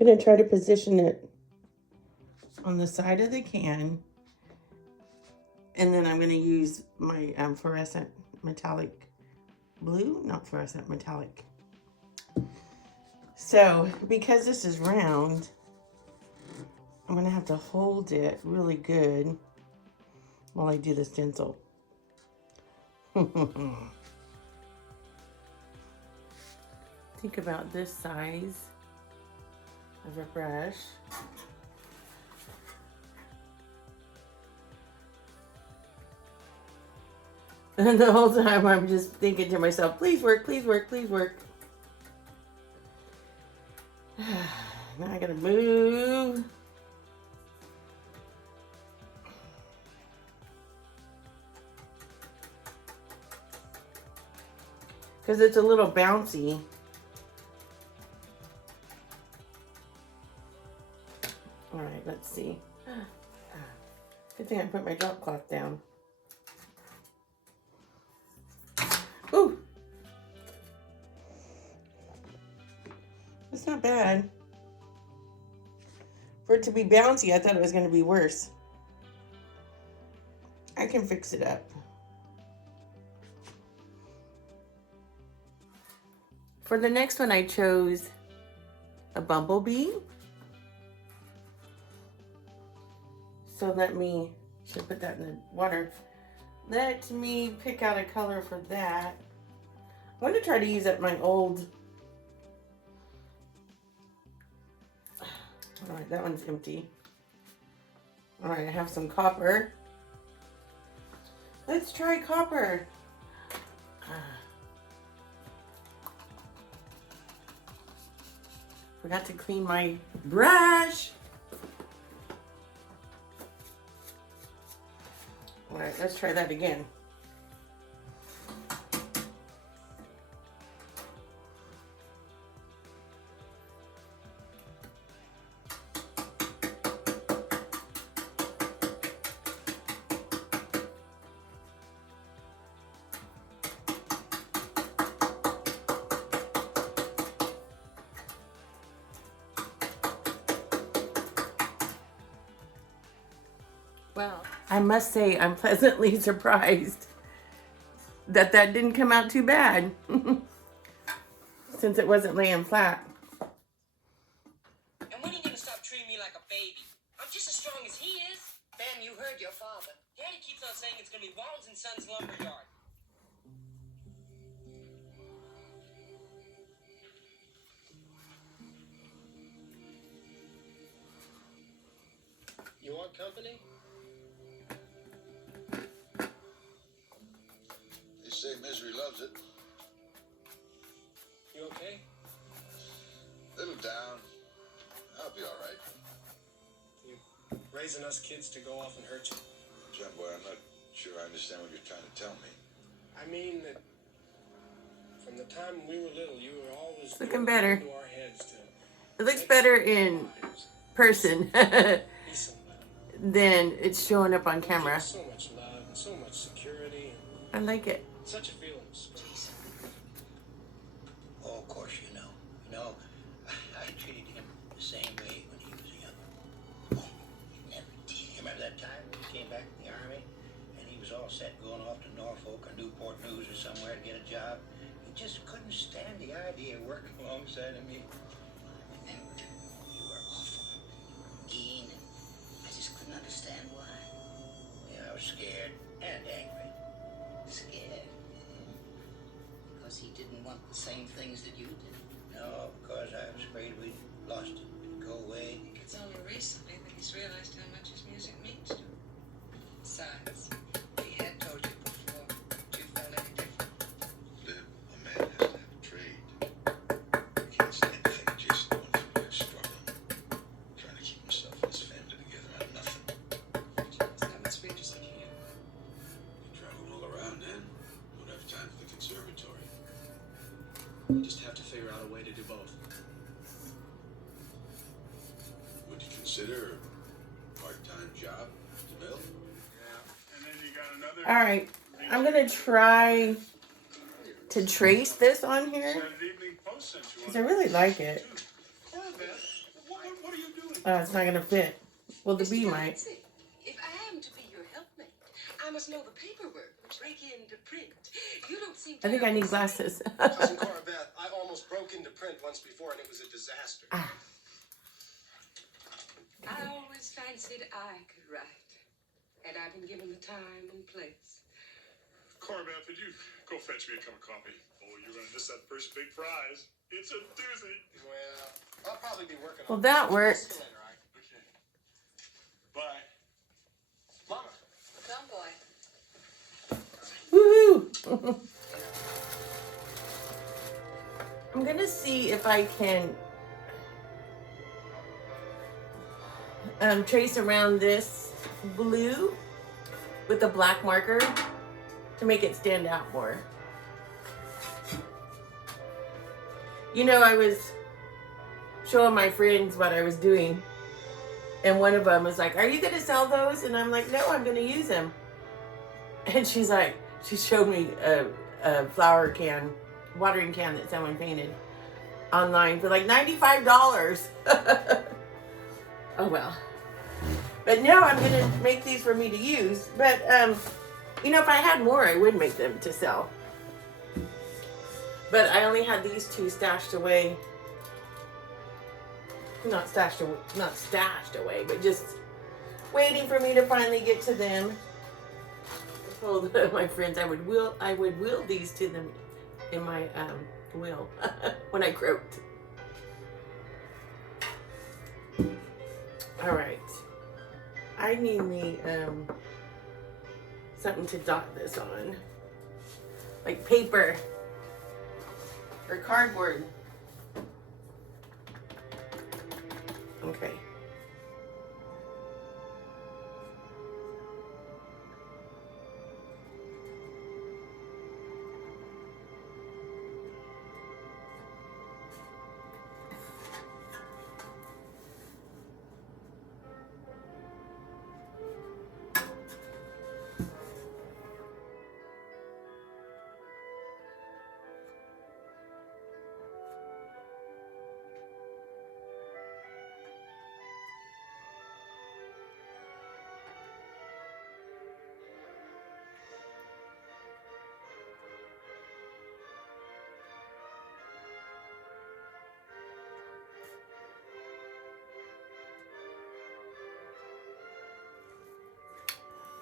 I'm going to try to position it on the side of the can. And then I'm going to use my fluorescent metallic blue, not fluorescent, metallic. So because this is round, I'm going to have to hold it really good while I do the stencil. Think about this size of a brush. And the whole time I'm just thinking to myself, please work, please work, please work. Now I gotta move. Because it's a little bouncy. All right, let's see. Good thing I put my drop cloth down. Ooh. It's not bad. For it to be bouncy, I thought it was going to be worse. I can fix it up. For the next one, I chose a bumblebee. So should put that in the water. Let me pick out a color for that. I'm going to try to use up my old. All right, that one's empty. All right, I have some copper. Let's try copper. Forgot to clean my brush. All right, let's try that again. Well, I must say I'm pleasantly surprised that didn't come out too bad since it wasn't laying flat. And when are you going to stop treating me like a baby? I'm just as strong as he is. Ben, you heard your father. Daddy keeps on saying it's going to be Walls and Sons Lumberyard. You want company? They say misery loves it. You okay? Little down. I'll be all right. You raising us kids to go off and hurt you? John boy, I'm not sure I understand what you're trying to tell me. I mean that from the time we were little, you were always It's looking better. into our heads to It looks better in person than it's showing up on camera. So much love and so much security. I like it. Such a feeling of space. Oh, of course, you know. I treated him the same way when he was young. Oh, never did. You remember that time when he came back from the army and he was all set going off to Norfolk or Newport News or somewhere to get a job? He just couldn't stand the idea of working alongside of me. Remember, you were awful, keen, and I just couldn't understand why. Yeah, I was scared and angry. Scared? Because he didn't want the same things that you did? No, because I was afraid we'd lost it. It'd go away. I think it's only recently that he's realized how much his music means to him. Besides, he had told you before that you felt any different. Liv, a man has to have a trade. You can't say anything just going through that struggle. Trying to keep himself and his family together on nothing. That must be just like you. Been traveling all around, then. Don't have time for the conservatory. We'll just have to figure out a way to do both. Would you consider a part-time job at the mill? Yeah, and then you got another. All right, I'm gonna try to trace this on here Saturday Evening Post sent you because I really like it. Yeah, Ben. What It's not gonna fit. Well, the Mr. bee might. Dawnie, if I am to be your helpmate, I must know the paperwork, break into print. You don't seem I think I need terribly glasses. Cousin Cora Beth, I almost broke into print once before and it was a disaster. I always fancied I could write, and I've been given the time and place. Cora Beth, did you go fetch me a cup of coffee? Oh, you're gonna miss that first big prize. It's a doozy. Well, I'll probably be working Well, on that it. worked. See you later, all right? Okay. Bye. Mama. Come, boy. Woohoo! I'm gonna see if I can trace around this blue with a black marker to make it stand out more. You know, I was showing my friends what I was doing, and one of them was like, "Are you gonna sell those?" And I'm like, "No, I'm gonna use them." And she's like, she showed me a flower can, watering can that someone painted online for like $95. Oh well. But no, I'm gonna make these for me to use. But you know, if I had more, I would make them to sell. But I only had these two stashed away. Not stashed away, but just waiting for me to finally get to them. I told my friends I would will these to them in my will when I croaked. All right, I need me something to dot this on, like paper or cardboard. Okay.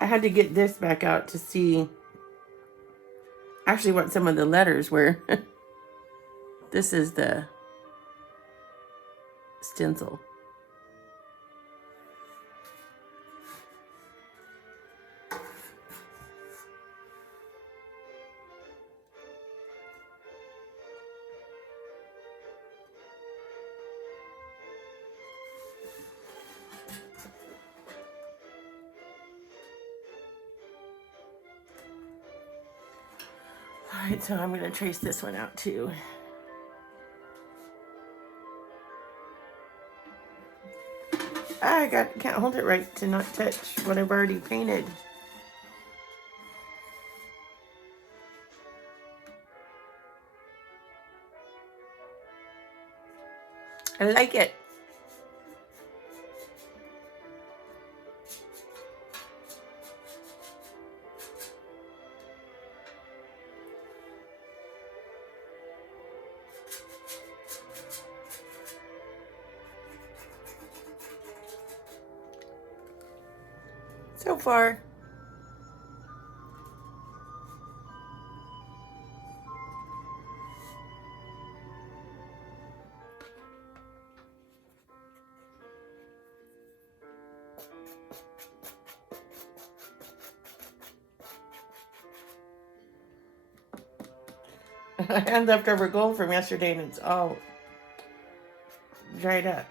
I had to get this back out to see actually what some of the letters were. This is the stencil. All right, so I'm going to trace this one out too. Can't hold it right to not touch what I've already painted. I like it. So far. I had leftover gold from yesterday and it's all dried up.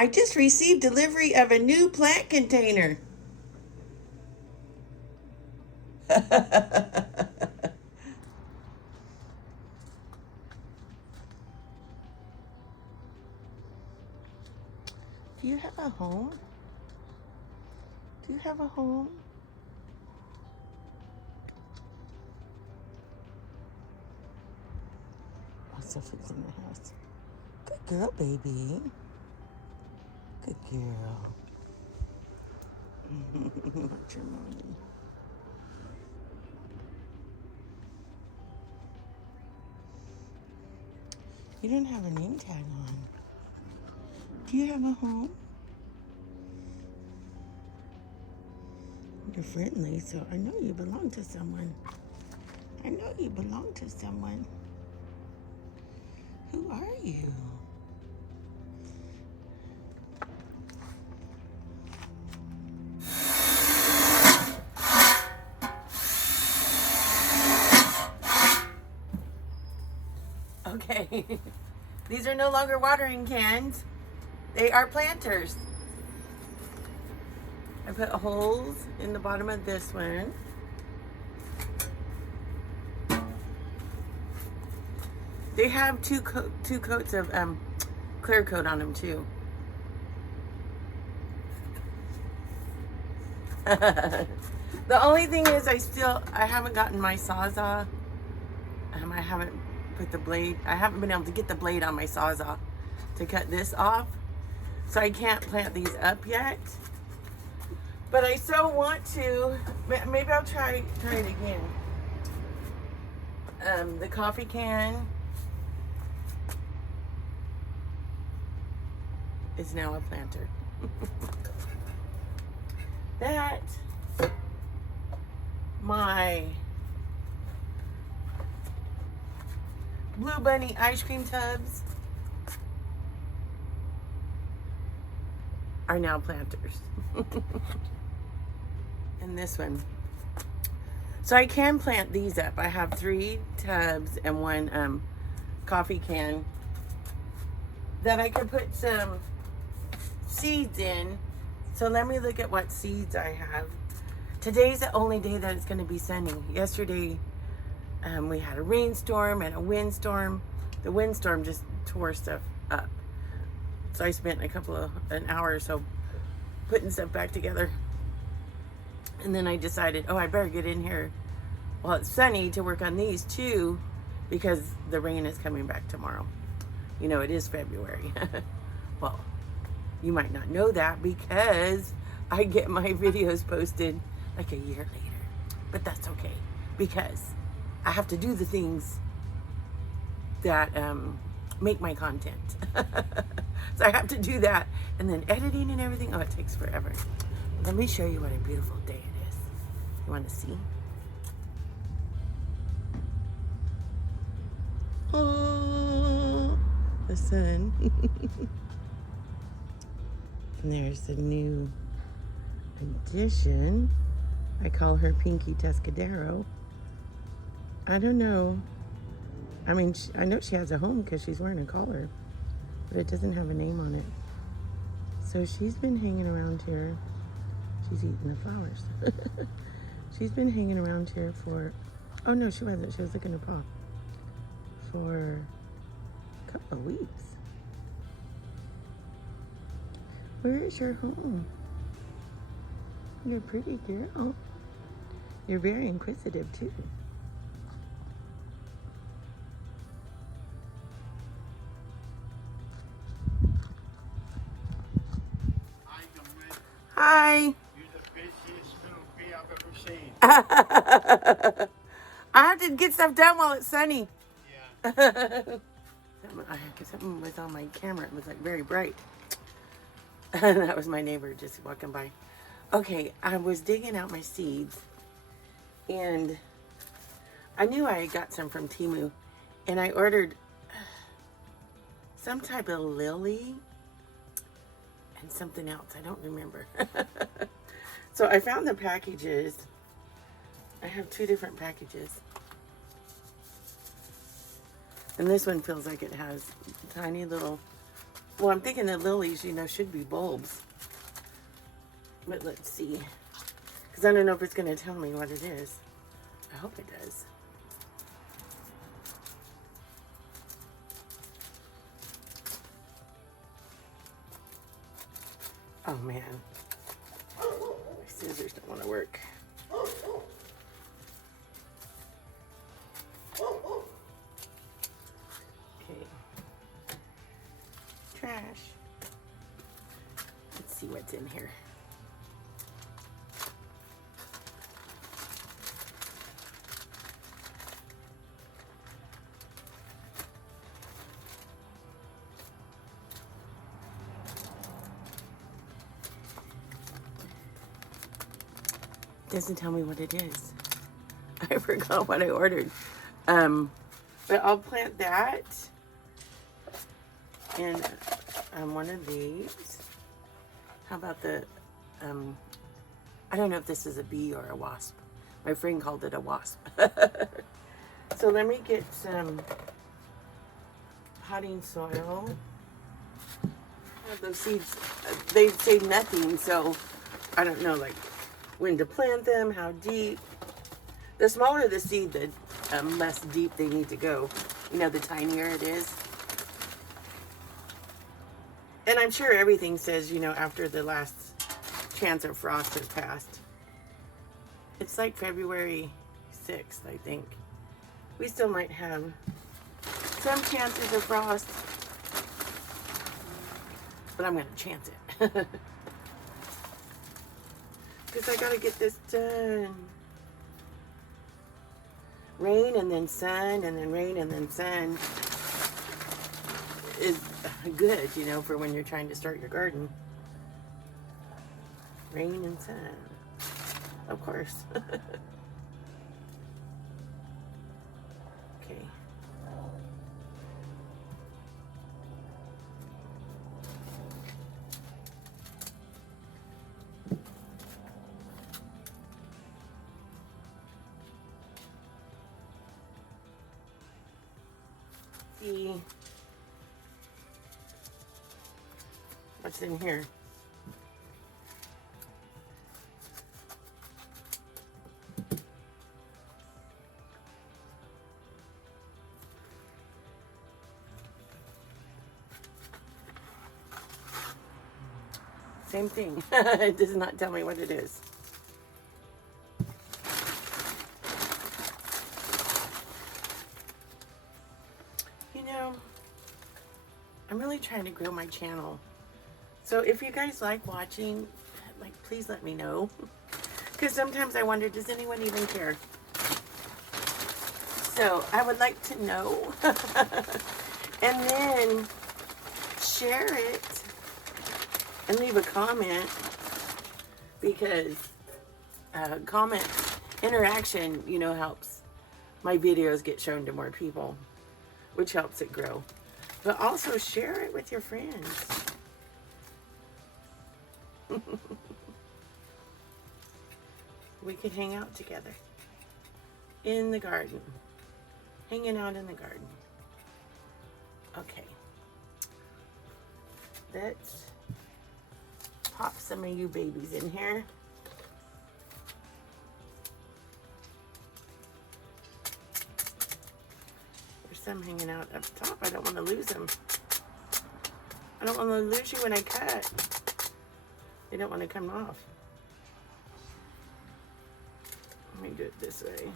I just received delivery of a new plant container. Do you have a home? Do you have a home? Oh, Sophie's in the house. Good girl, baby. Good girl. Watch your mommy. You don't have a name tag on. Do you have a home? You're friendly, so I know you belong to someone. I know you belong to someone. Who are you? Okay, these are no longer watering cans. They are planters. I put holes in the bottom of this one. They have two coats of clear coat on them too. The only thing is I haven't gotten my Sawzall. I haven't put the blade, I haven't been able to get the blade on my Sawzall to cut this off. So I can't plant these up yet. But I so want to, maybe I'll try it again. The coffee can is now a planter. That, my Blue Bunny ice cream tubs are now planters. And this one. So I can plant these up. I have 3 tubs and 1 coffee can that I could put some seeds in. So let me look at what seeds I have. Today's the only day that it's going to be sunny. Yesterday we had a rainstorm and a windstorm. The windstorm just tore stuff up. So I spent an hour or so putting stuff back together. And then I decided, oh, I better get in here while it's sunny to work on these too, because the rain is coming back tomorrow. You know, it is February. Well, you might not know that because I get my videos posted like a year later. But that's okay, because I have to do the things that make my content. So I have to do that. And then editing and everything, oh, it takes forever. Let me show you what a beautiful day it is. You want to see? Oh, the sun. And there's the new addition. I call her Pinky Tuscadero. I don't know. I mean, I know she has a home because she's wearing a collar, but it doesn't have a name on it. So she's been hanging around here. She's eating the flowers. She's been hanging around here for, oh no, she wasn't. She was looking at Paw for a couple of weeks. Where is your home? You're a pretty girl. You're very inquisitive too. Hi. You're the fishiest little bee I've ever seen. I have to get stuff done while it's sunny. Yeah. Something was on my camera. It was like very bright. That was my neighbor just walking by. Okay, I was digging out my seeds, and I knew I had got some from Temu, and I ordered some type of lily and something else. I don't remember. So I found the packages. I have 2 different packages. And this one feels like it has tiny little Well, I'm thinking the lilies, you know, should be bulbs. But let's see. Because I don't know if it's going to tell me what it is. I hope it does. Oh, man. My scissors don't want to work. Okay. Trash. Let's see what's in here. Doesn't tell me what it is. I forgot what I ordered. But I'll plant that in one of these. How about the, I don't know if this is a bee or a wasp. My friend called it a wasp. So let me get some potting soil. Those seeds, they say nothing, so I don't know, like, when to plant them, how deep. The smaller the seed, the less deep they need to go. You know, the tinier it is. And I'm sure everything says, you know, after the last chance of frost has passed. It's like February 6th, I think. We still might have some chances of frost. But I'm going to chance it. Because I got to get this done. Rain and then sun, and then rain and then sun is good, you know, for when you're trying to start your garden. Rain and sun. Of course. Okay. See what's in here. Same thing. It does not tell me what it is. You know, I'm really trying to grow my channel. So if you guys like watching, like, please let me know. Because sometimes I wonder, does anyone even care? So I would like to know. And then share it. And leave a comment, because comment interaction, you know, helps my videos get shown to more people, which helps it grow. But also share it with your friends. We could hang out together in the garden, hanging out in the garden. Okay, let's pop some of you babies in here. There's some hanging out up top. I don't want to lose them. I don't want to lose you when I cut. They don't want to come off. Let me do it this way.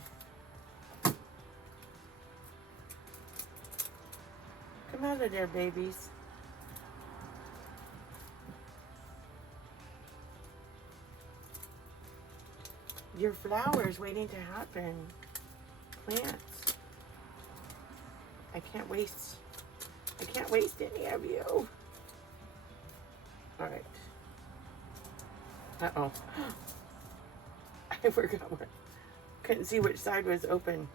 Come out of there, babies. Your flowers waiting to happen. Plants. I can't waste any of you. All right. Uh-oh. I forgot what. Couldn't see which side was open.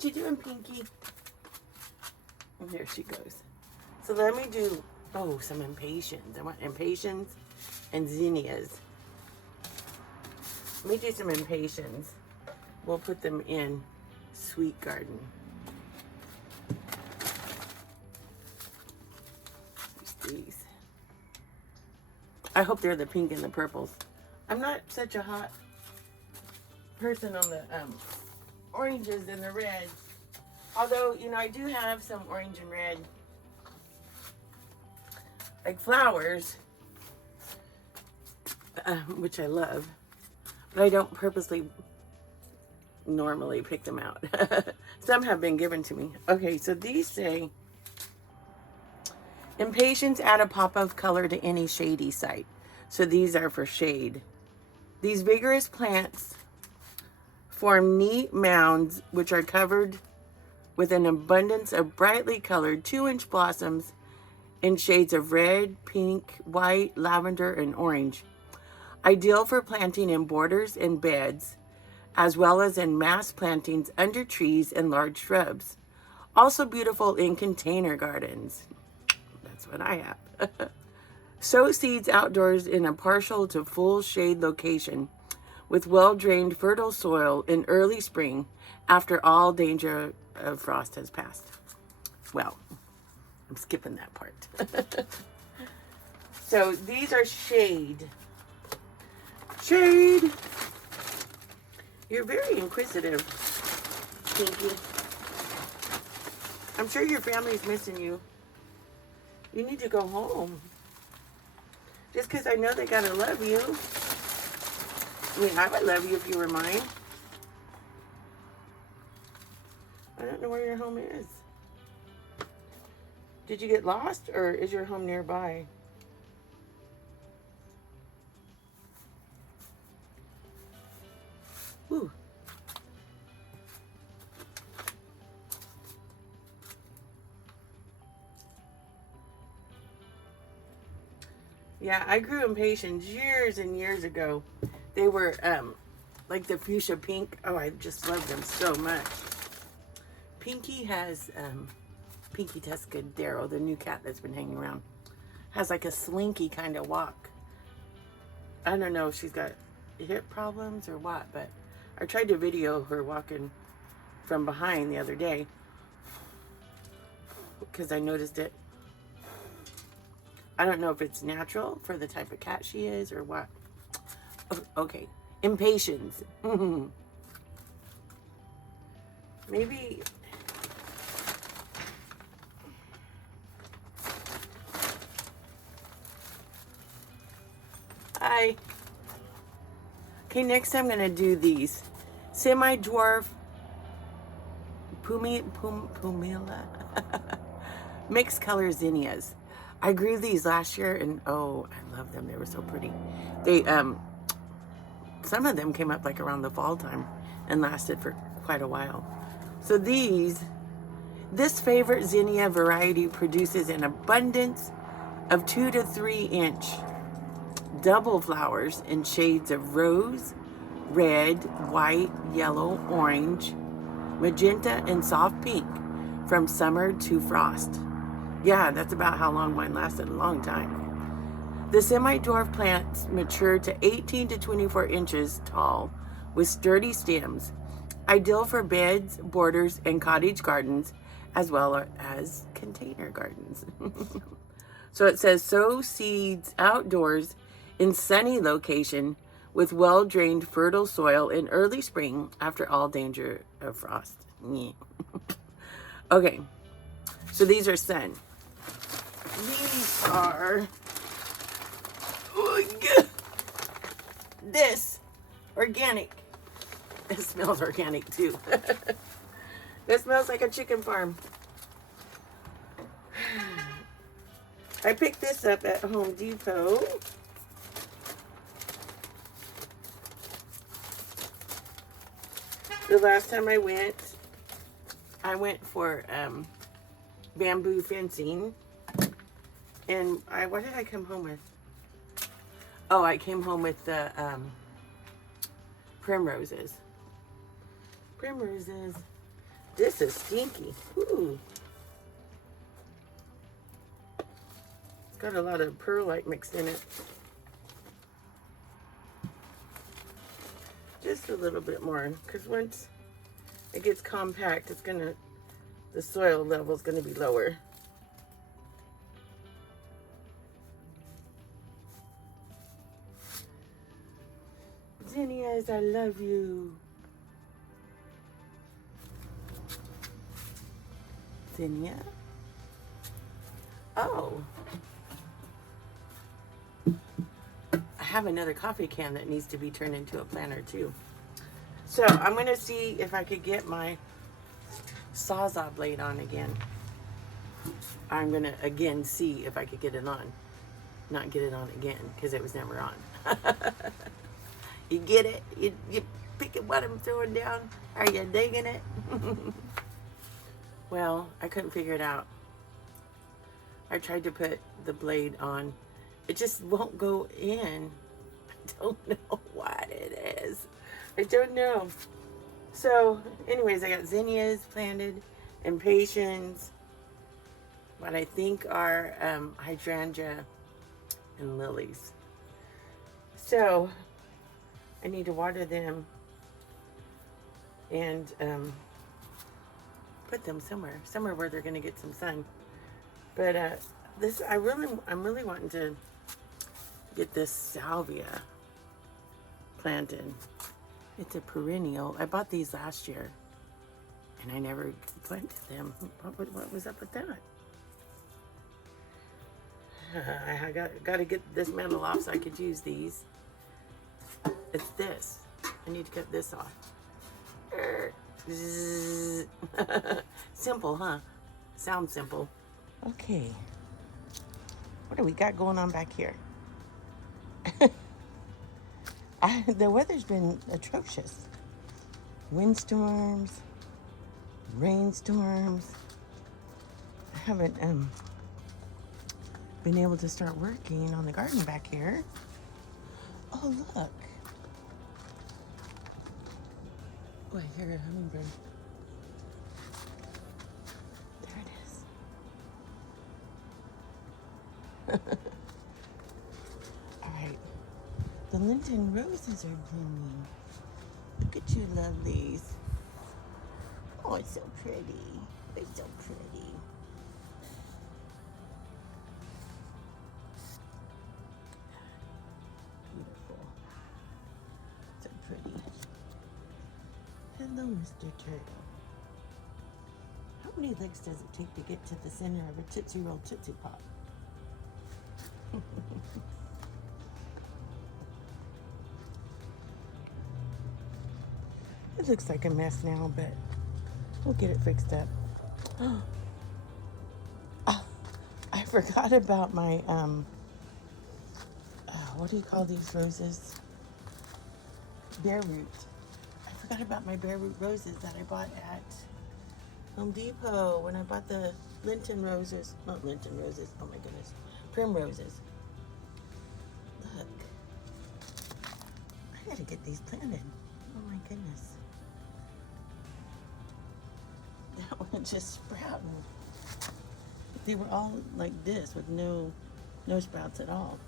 What you doing, Pinky? And there she goes. So let me do, some impatiens. I want impatiens and zinnias. Let me do some impatiens. We'll put them in Sweet Garden. These. I hope they're the pink and the purples. I'm not such a hot person on the oranges and the reds. Although, you know, I do have some orange and red, like flowers, which I love. But I don't purposely normally pick them out. Some have been given to me. Okay, so these say, impatiens add a pop of color to any shady site. So these are for shade. These vigorous plants form neat mounds which are covered with an abundance of brightly colored 2-inch blossoms in shades of red, pink, white, lavender, and orange. Ideal for planting in borders and beds, as well as in mass plantings under trees and large shrubs. Also beautiful in container gardens. That's what I have. Sow seeds outdoors in a partial to full shade location with well-drained fertile soil in early spring after all danger of frost has passed. Well, I'm skipping that part. So these are shade. Shade. You're very inquisitive, Pinky. I'm sure your family's missing you. You need to go home. Just because I know they gotta love you. I mean, I would love you if you were mine. I don't know where your home is. Did you get lost, or is your home nearby? Whew. Yeah, I grew impatiens years and years ago. They were like the fuchsia pink. Oh, I just love them so much. Pinky has Pinky Tuscadero, the new cat that's been hanging around, has like a slinky kind of walk. I don't know if she's got hip problems or what, but I tried to video her walking from behind the other day because I noticed it. I don't know if it's natural for the type of cat she is or what. Okay, impatiens. Maybe. Hi. Okay, next I'm gonna do these semi-dwarf pumila mixed color zinnias. I grew these last year and oh, I love them. They were so pretty. They some of them came up like around the fall time and lasted for quite a while. So this favorite zinnia variety produces an abundance of 2 to 3 inch double flowers in shades of rose, red, white, yellow, orange, magenta, and soft pink from summer to frost. Yeah, that's about how long mine lasted, a long time. The semi-dwarf plants mature to 18 to 24 inches tall with sturdy stems, ideal for beds, borders, and cottage gardens, as well as container gardens. So it says, sow seeds outdoors in sunny location with well-drained fertile soil in early spring after all danger of frost. Yeah. Okay, so these are sun. These are this organic. It smells organic too. It smells like a chicken farm. I picked this up at Home Depot. The last time I went for bamboo fencing. And what did I come home with? Oh, I came home with the primroses. Primroses. This is stinky. Ooh. It's got a lot of perlite mixed in it. Just a little bit more, because once it gets compact, it's gonna, the soil level is gonna be lower. Zinnias, I love you. Zinnia. Oh. I have another coffee can that needs to be turned into a planter too. So I'm gonna see if I could get my Sawzall blade on again. I'm gonna again see if I could get it on. Not get it on again, because it was never on. You get it? You picking what I'm throwing down? Are you digging it? Well, I couldn't figure it out. I tried to put the blade on. It just won't go in. I don't know what it is. I don't know. So, anyways, I got zinnias planted, impatiens, what I think are hydrangea and lilies. So, I need to water them and put them somewhere where they're gonna get some sun. But I'm really wanting to get this salvia planted. It's a perennial. I bought these last year, and I never planted them. What was up with that? I got to get this metal off so I could use these. It's this. I need to cut this off. Simple, huh? Sounds simple. Okay. What do we got going on back here? The weather's been atrocious. Windstorms, rainstorms. I haven't been able to start working on the garden back here. Oh, look. Oh, I hear a hummingbird. There it is. All right. The Linton roses are blooming. Look at you, lovelies. Oh, it's so pretty. It's so pretty. Beautiful. So pretty. Hello, Mr. Turtle. How many licks does it take to get to the center of a Tootsie Roll Tootsie Pop? It looks like a mess now, but we'll get it fixed up. Oh, I forgot about my, what do you call these roses? Bare root. I forgot about my bare root roses that I bought at Home Depot when I bought the Linton roses. Not Linton roses, oh my goodness. Primroses. Look. I gotta get these planted. Oh my goodness. That one just sprouting. They were all like this with no sprouts at all.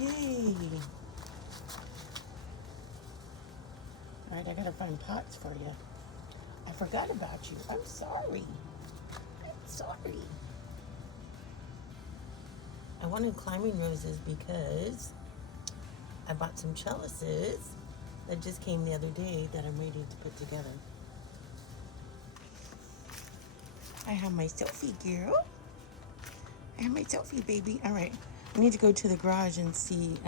Yay! All right, I gotta find pots for you. I forgot about you. I'm sorry. I'm sorry. I wanted climbing roses because I bought some trellises that just came the other day that I'm ready to put together. I have my selfie girl. I have my selfie baby. All right, I need to go to the garage and see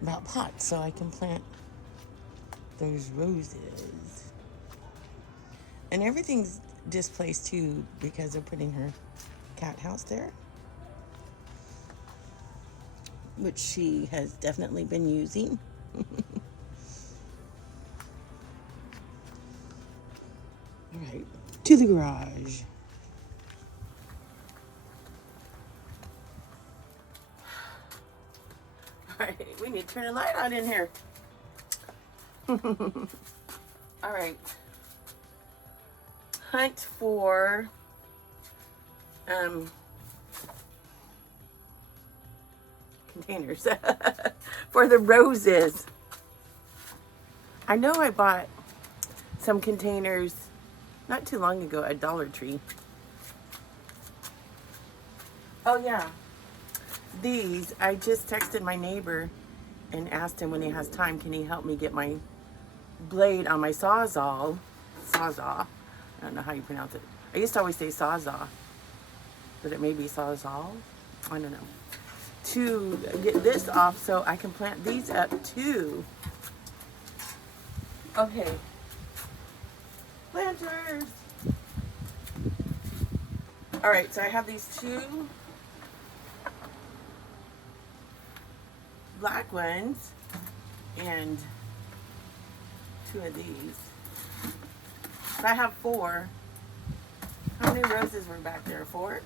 about pots so I can plant those roses. And everything's displaced too because they're putting her cat house there, which she has definitely been using. All right, to the garage. All right, we need to turn a light on in here. All right. Hunt for containers for the roses. I know I bought some containers not too long ago at Dollar Tree. Oh yeah, these, I just texted my neighbor and asked him when he has time, can he help me get my blade on my sawzall. I don't know how you pronounce it. I used to always say sawzall, but it may be sawzall. I don't know. To get this off so I can plant these up too. Okay. Planters. All right, so I have these two black ones and two of these. So I have 4. How many roses were back there? 4?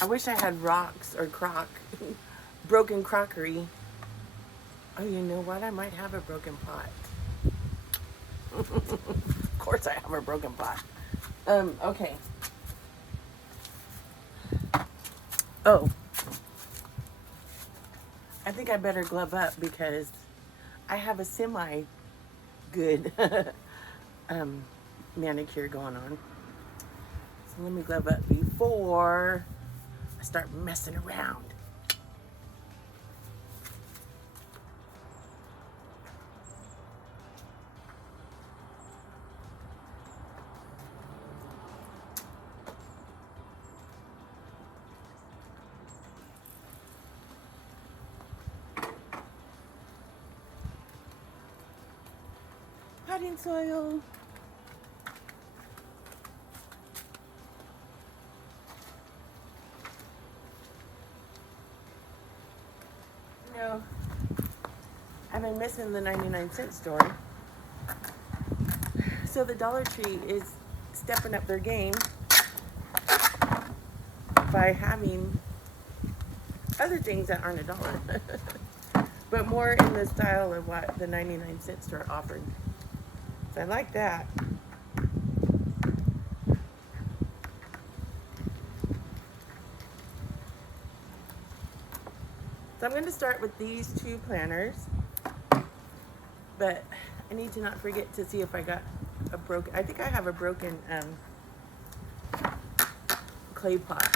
I wish I had rocks or broken crockery. Oh, you know what? I might have a broken pot. Of course I have a broken pot. Okay. Oh. I think I better glove up because I have a semi-good manicure going on. So let me glove up before I start messing around. Potting soil. No, I've been missing the 99-cent store. So the Dollar Tree is stepping up their game by having other things that aren't $1, but more in the style of what the 99-cent store offered. So I like that. So I'm going to start with these 2 planters, but I need to not forget to see if I got a broken, I think I have a broken clay pot.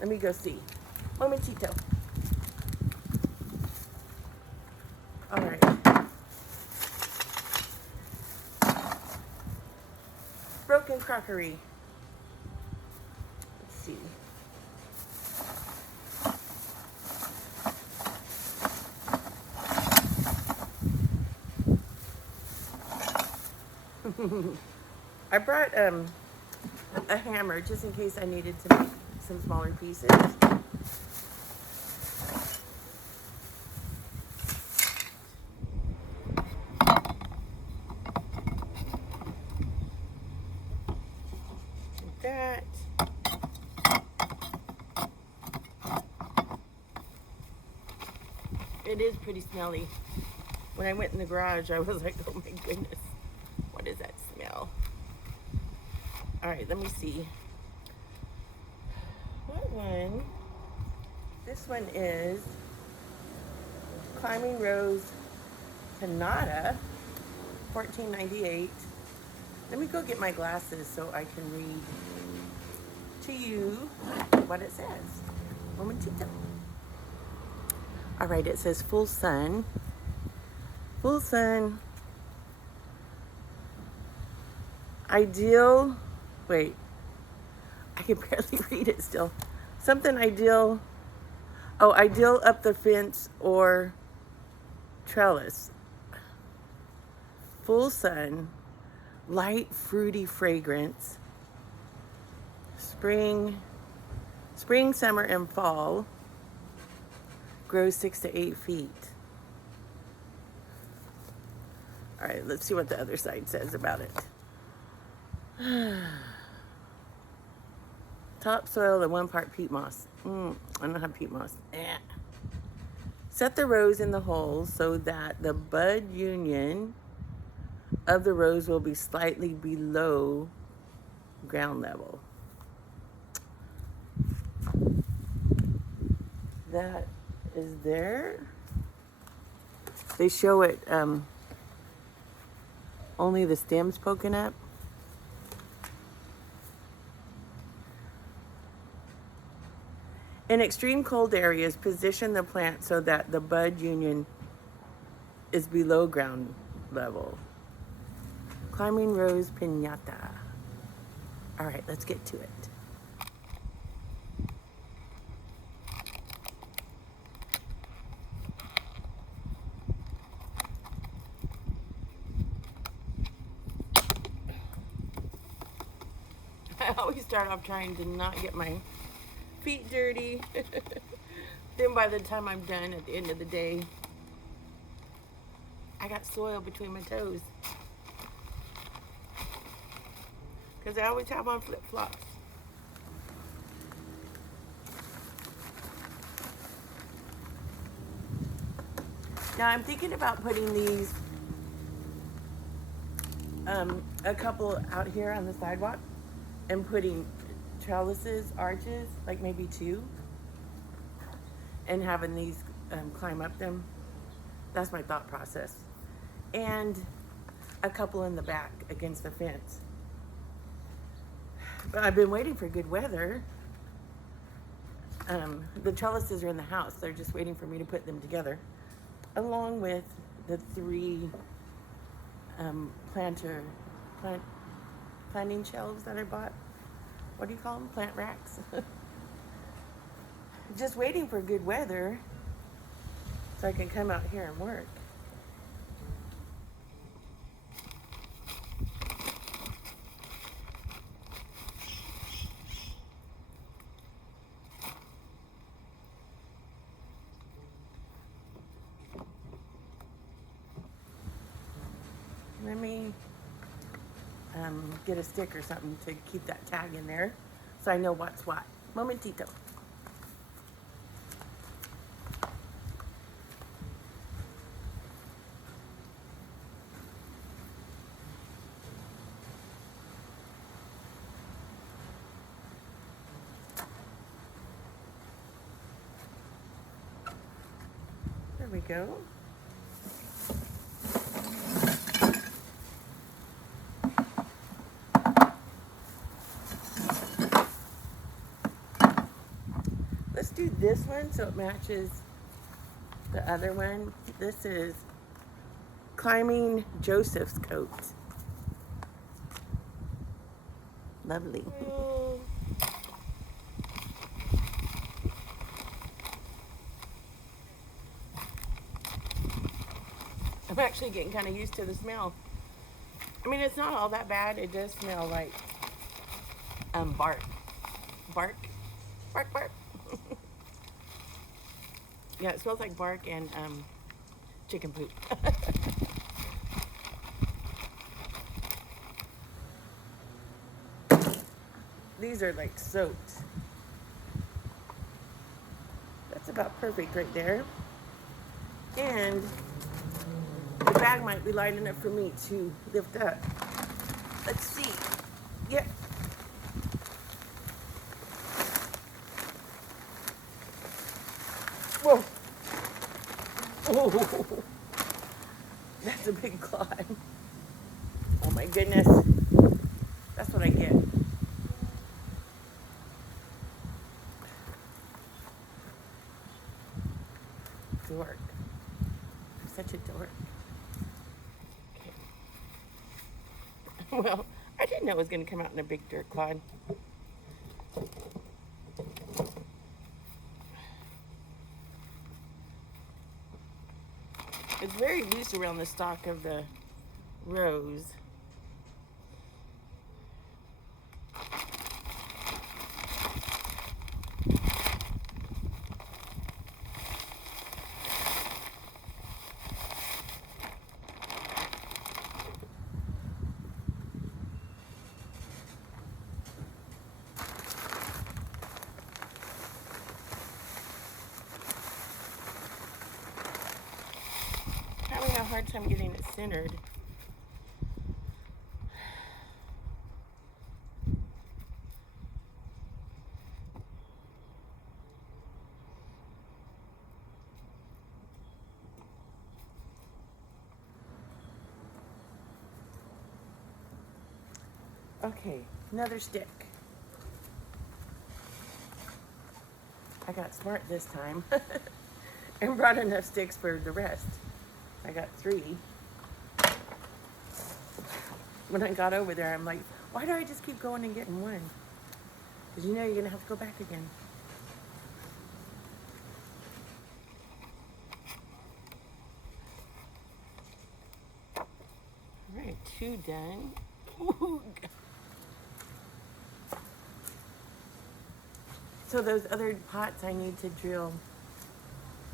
Let me go see. Momentito. All right. Broken crockery. Let's see. I brought a hammer just in case I needed to make some smaller pieces. Like that. It is pretty smelly. When I went in the garage, I was like, oh my goodness, what is that smell? All right, let me see. What one? This one is Climbing Rose Panada, $14.98. Let me go get my glasses so I can read to you what it says. Momentito. All right, it says full sun. Full sun. Ideal. Wait, I can barely read it still. Something ideal. Oh, ideal up the fence or trellis. Full sun. Light fruity fragrance. Spring, summer, and fall. Grows 6 to 8 feet. All right, let's see what the other side says about it. Topsoil and 1 part peat moss. I don't have peat moss. Set the rows in the holes so that the bud union of the rows will be slightly below ground level. That is there. They show it only the stems poking up. In extreme cold areas, position the plant so that the bud union is below ground level. Climbing rose piñata. All right, let's get to it. I always start off trying to not get my feet dirty. Then by the time I'm done at the end of the day, I got soil between my toes. Because I always have on flip-flops. Now I'm thinking about putting these, a couple out here on the sidewalk and putting trellises, arches, like maybe 2, and having these climb up them. That's my thought process. And a couple in the back against the fence. But I've been waiting for good weather. The trellises are in the house. They're just waiting for me to put them together, along with the 3 planting shelves that I bought. What do you call them? Plant racks. Just waiting for good weather so I can come out here and work. Let me get a stick or something to keep that tag in there so I know what's what. Momentito. There we go. Let's do this one so it matches the other one. This is Climbing Joseph's Coat. Lovely. I'm actually getting kind of used to the smell. I mean, it's not all that bad. It does smell like bark. Bark. Bark, bark. Yeah, it smells like bark and chicken poop. These are like soaked. That's about perfect right there. And the bag might be light enough for me to lift up. Let's see. Yep. Whoa. Oh, that's a big clod. Oh my goodness. That's what I get. Dork. I'm such a dork. Okay. Well, I didn't know it was going to come out in a big dirt clod. It's very loose around the stalk of the rose. hard time getting it centered. Okay, another stick. I got smart this time and brought enough sticks for the rest. I got 3. When I got over there, I'm like, why do I just keep going and getting 1? Because you know you're going to have to go back again. All right, 2 done. Ooh. So those other pots, I need to drill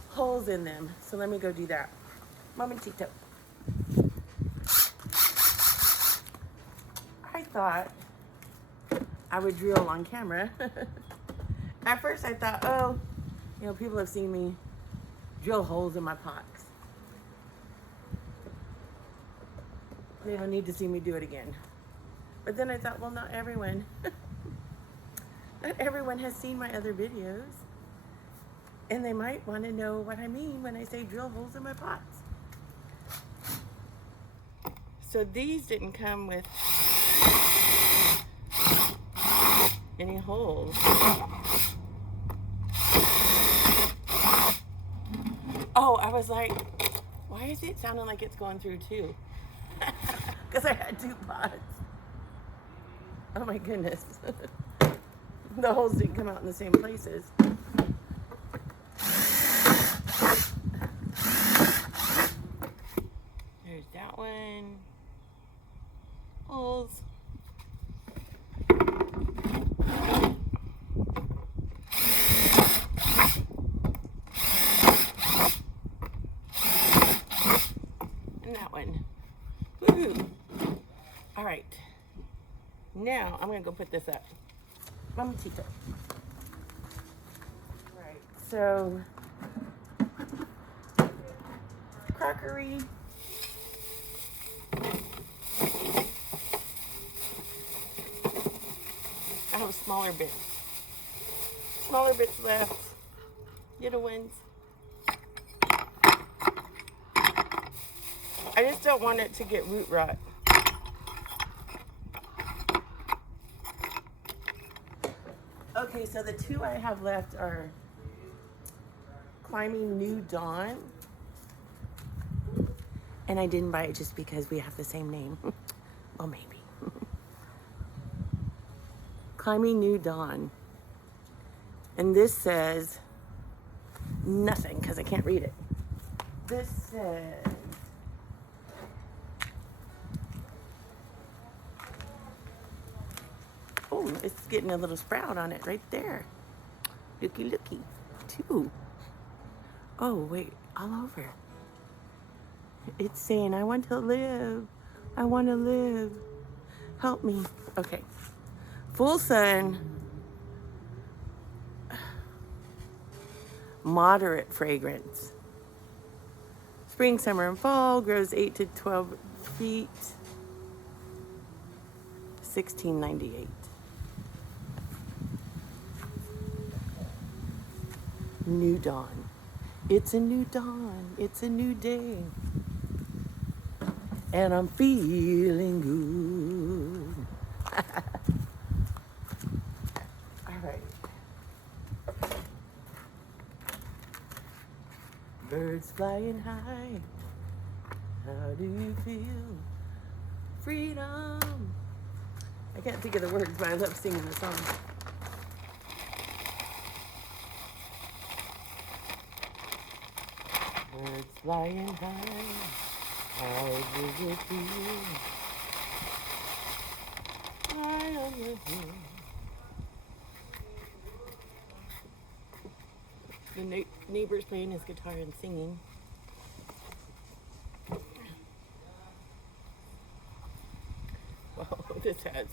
holes in them. So let me go do that. Momentito. I thought I would drill on camera. At first I thought, oh, you know, people have seen me drill holes in my pots. They don't need to see me do it again. But then I thought, well, not everyone. Not everyone has seen my other videos. And they might want to know what I mean when I say drill holes in my pots. So these didn't come with any holes. Oh, I was like, why is it sounding like it's going through 2? Because I had 2 pots. Oh my goodness. The holes didn't come out in the same places. There's that one. Holes. And that one. Woohoo! All right. Now I'm gonna go put this up. Momentito. Right, so crockery. I have smaller bits. Smaller bits left. Little ones. I just don't want it to get root rot. Okay, so the 2 I have left are Climbing New Dawn. And I didn't buy it just because we have the same name. Well, maybe. Climbing New Dawn. And this says nothing because I can't read it. This says oh, it's getting a little sprout on it right there. Looky, looky. 2. Oh, wait, all over. It's saying, I want to live. I want to live. Help me. Okay. Full sun. Moderate fragrance. Spring, summer, and fall. Grows 8 to 12 feet. $16.98. New dawn. It's a new dawn. It's a new day. And I'm feeling good. All right. Birds flying high. How do you feel? Freedom. I can't think of the words, but I love singing the song. Birds flying high, how does it feel? High on the hill. The neighbor's playing his guitar and singing. Well, this has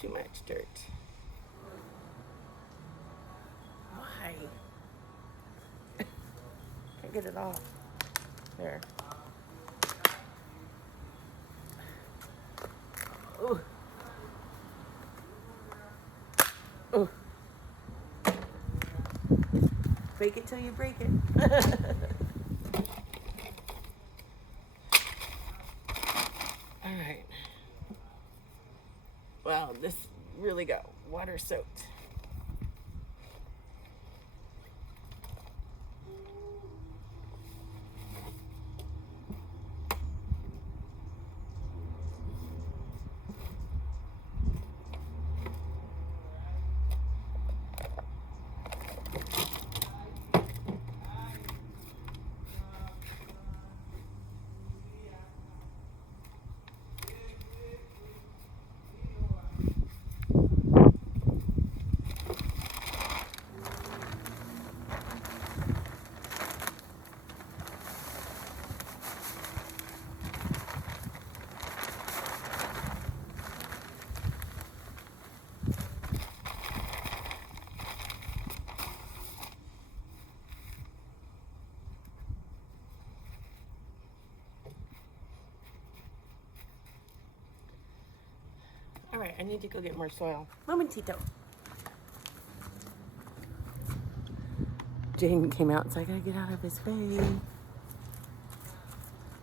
too much dirt. Why? Can't get it off. There. Fake it till you break it. All right. Wow, this really got water soaked. All right, I need to go get more soil. Momentito. Jane came out, so I gotta get out of his way.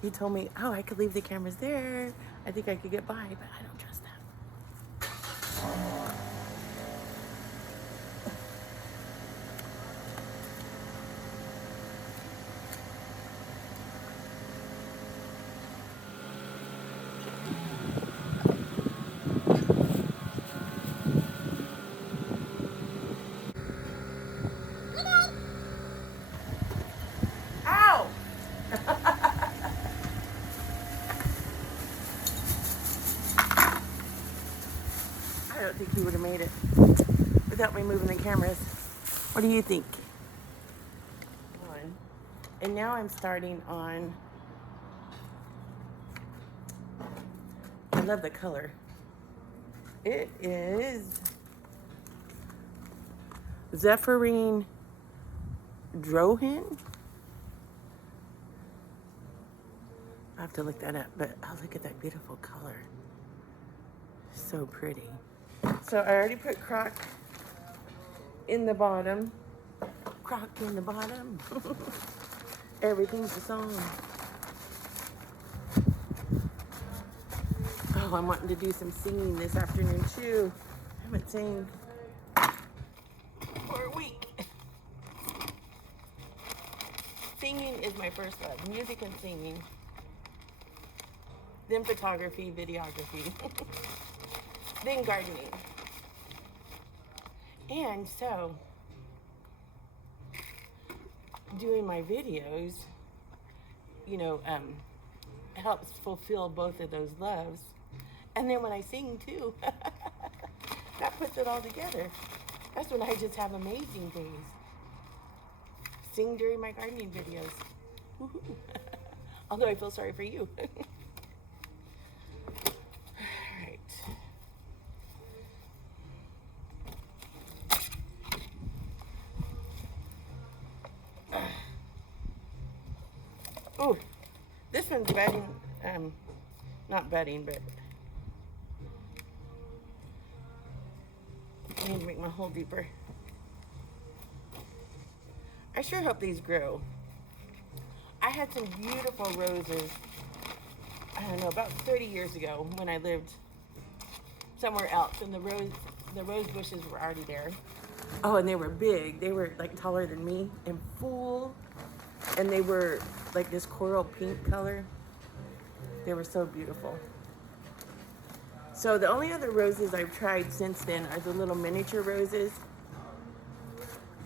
He told me, oh, I could leave the cameras there. I think I could get by, but I don't trust that. Ow! I don't think he would have made it without me moving the cameras. What do you think? And now I'm starting on, I love the color. It is Zephyrine Drohin. I have to look that up, but oh, look at that beautiful color. So pretty. So I already put crock in the bottom. Crock in the bottom. Everything's a song. Oh, I'm wanting to do some singing this afternoon too. I haven't sang for a week. Singing is my first love. Music and singing. Then photography, videography. Then gardening. And so, doing my videos, you know, helps fulfill both of those loves. And then when I sing too, that puts it all together. That's when I just have amazing days. Sing during my gardening videos. Woo-hoo. Although I feel sorry for you. Ooh, this one's bedding, not bedding, but I need to make my hole deeper. I sure hope these grow. I had some beautiful roses, I don't know, about 30 years ago when I lived somewhere else, and the rose bushes were already there. Oh, and they were big. They were like taller than me and full. And they were like this coral pink color. They were so beautiful. So the only other roses I've tried since then are the little miniature roses.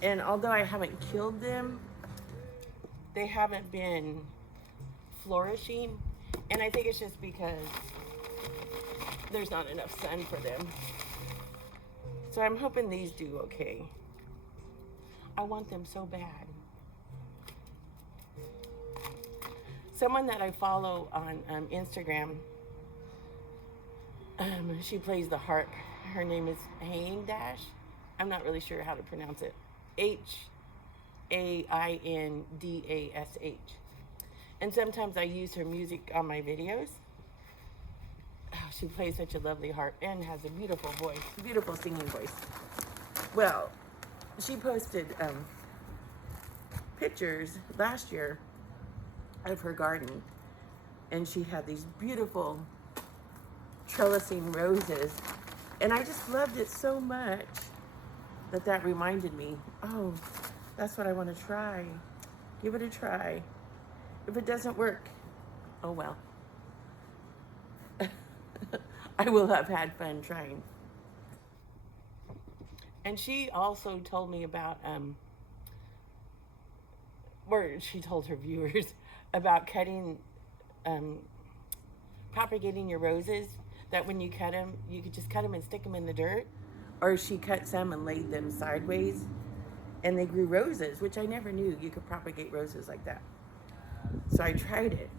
And although I haven't killed them, they haven't been flourishing. And I think it's just because there's not enough sun for them. So I'm hoping these do okay. I want them so bad. Someone that I follow on Instagram, she plays the harp. Her name is Haindash. I'm not really sure how to pronounce it. Haindash. And sometimes I use her music on my videos. Oh, she plays such a lovely harp and has a beautiful voice, beautiful singing voice. Well, she posted pictures last year of her garden, and she had these beautiful trellising roses, and I just loved it so much that reminded me, oh, that's what I want to try. Give it a try. If it doesn't work, oh well. I will have had fun trying. And she also told me about, or she told her viewers about cutting, propagating your roses, that when you cut them, you could just cut them and stick them in the dirt. Or she cut some and laid them sideways, and they grew roses, which I never knew you could propagate roses like that. So I tried it,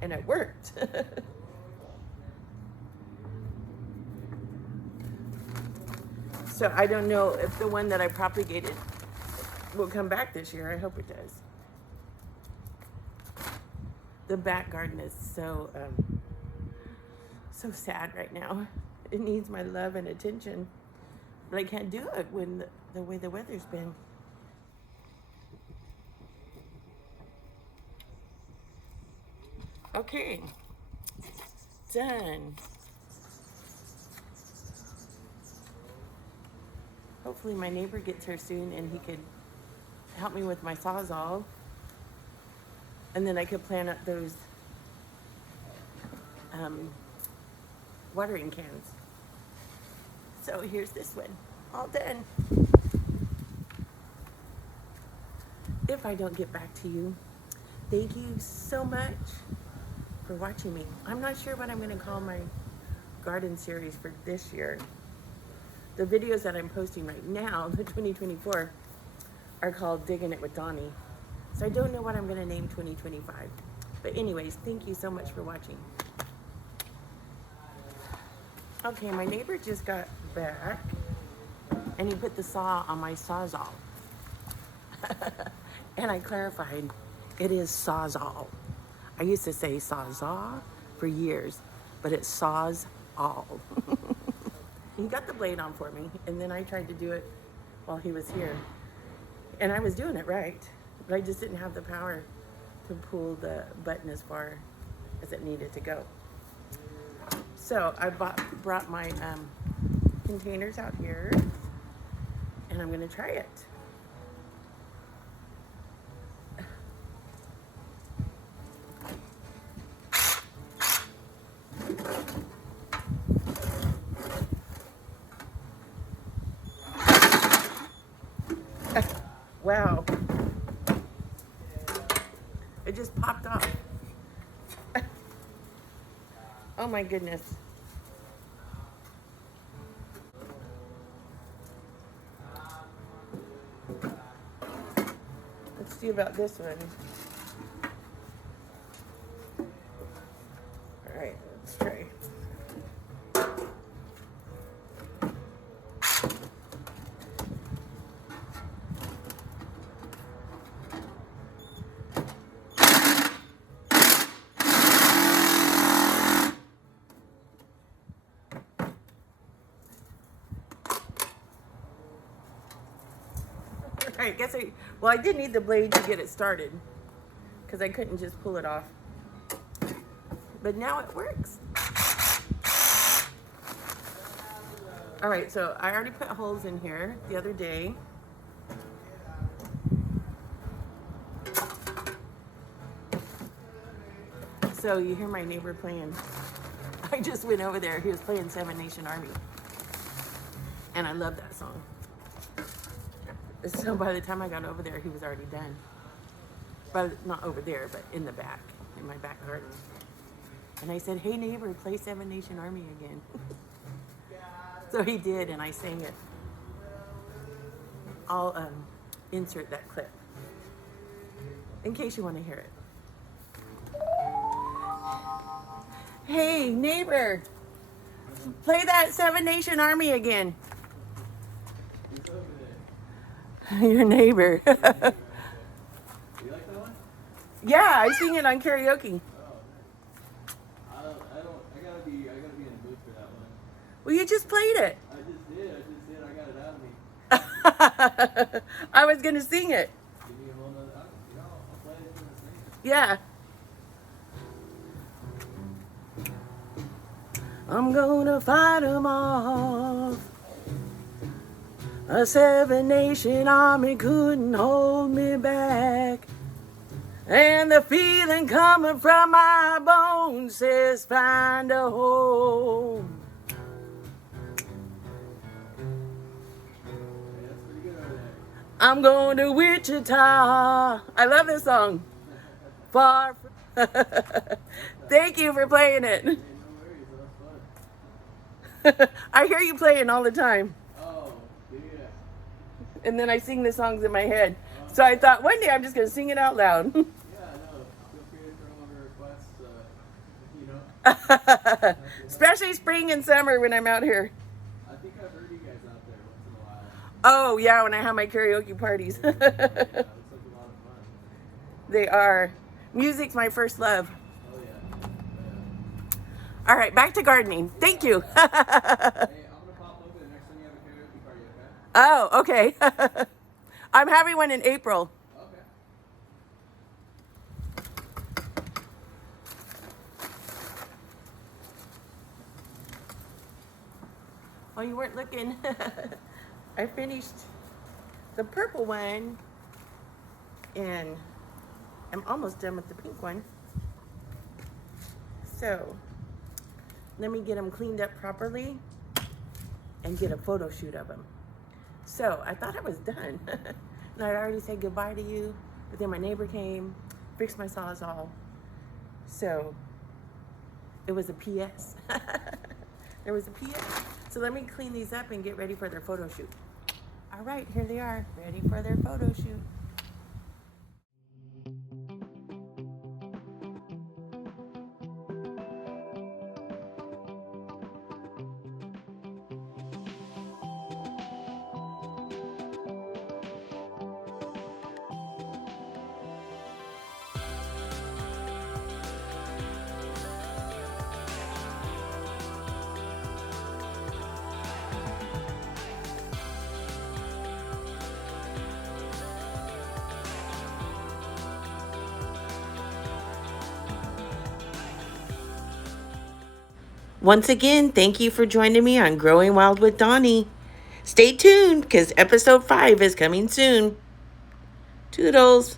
and it worked. So I don't know if the one that I propagated will come back this year. I hope it does. The back garden is so sad right now. It needs my love and attention, but I can't do it when the way the weather's been. Okay, done. Hopefully my neighbor gets here soon and he could help me with my Sawzall. And then I could plant up those watering cans. So here's this one, all done. If I don't get back to you, thank you so much for watching me. I'm not sure what I'm going to call my garden series for this year. The videos that I'm posting right now, the 2024, are called Digging It with Dawnie. So I don't know what I'm going to name 2025. But anyways, thank you so much for watching. Okay, my neighbor just got back, and he put the saw on my Sawzall. And I clarified, it is Sawzall. I used to say Sawzall for years, but it's Sawzall. He got the blade on for me, and then I tried to do it while he was here. And I was doing it right, but I just didn't have the power to pull the button as far as it needed to go. So I brought my containers out here, and I'm going to try it. Wow. It just popped off. Oh my goodness. Let's see about this one. All right, let's try. Alright, I did need the blade to get it started, because I couldn't just pull it off. But now it works. Alright, so I already put holes in here the other day. So you hear my neighbor playing. I just went over there. He was playing Seven Nation Army. And I love that song. So by the time I got over there, he was already done. But not over there, but in the back, in my back garden. And I said, hey neighbor, play Seven Nation Army again. So he did, and I sang it. I'll insert that clip in case you want to hear it. Hey neighbor, play that Seven Nation Army again. Your neighbor. You like that one? Yeah, I sing it on karaoke. I gotta be in the mood for that one. Well, you just played it. I just did. I got it out of me. I was gonna sing it. Give me a moment. Yeah. I'm gonna fight 'em off. A 7-nation army couldn't hold me back. And the feeling coming from my bones says find a home. I'm going to Wichita. I love this song. Far from Thank you for playing it. Hey, no worries, that was fun. I hear you playing all the time. Oh, yeah. And then I sing the songs in my head. So I thought one day I'm just going to sing it out loud. Yeah, no. Feel free to throw over requests, you know. Especially spring and summer when I'm out here. I think I've heard you guys out there once in a while. Oh, yeah, when I have my karaoke parties. Yeah, it looks like a lot of fun. They are. Music's my first love. Oh, yeah. All right, back to gardening. Thank you. Hey, I'm gonna pop over the next time you have a karaoke party, okay? Oh, okay. I'm having one in April. Okay. Oh, you weren't looking. I finished the purple one, and I'm almost done with the pink one. So, let me get them cleaned up properly and get a photo shoot of them. So, I thought I was done. And I'd already said goodbye to you, but then my neighbor came, fixed my sawzall. So, it was a PS. There was a PS. So let me clean these up and get ready for their photo shoot. All right, here they are, ready for their photo shoot. Once again, thank you for joining me on Growing Wild with Dawnie. Stay tuned because episode 5 is coming soon. Toodles.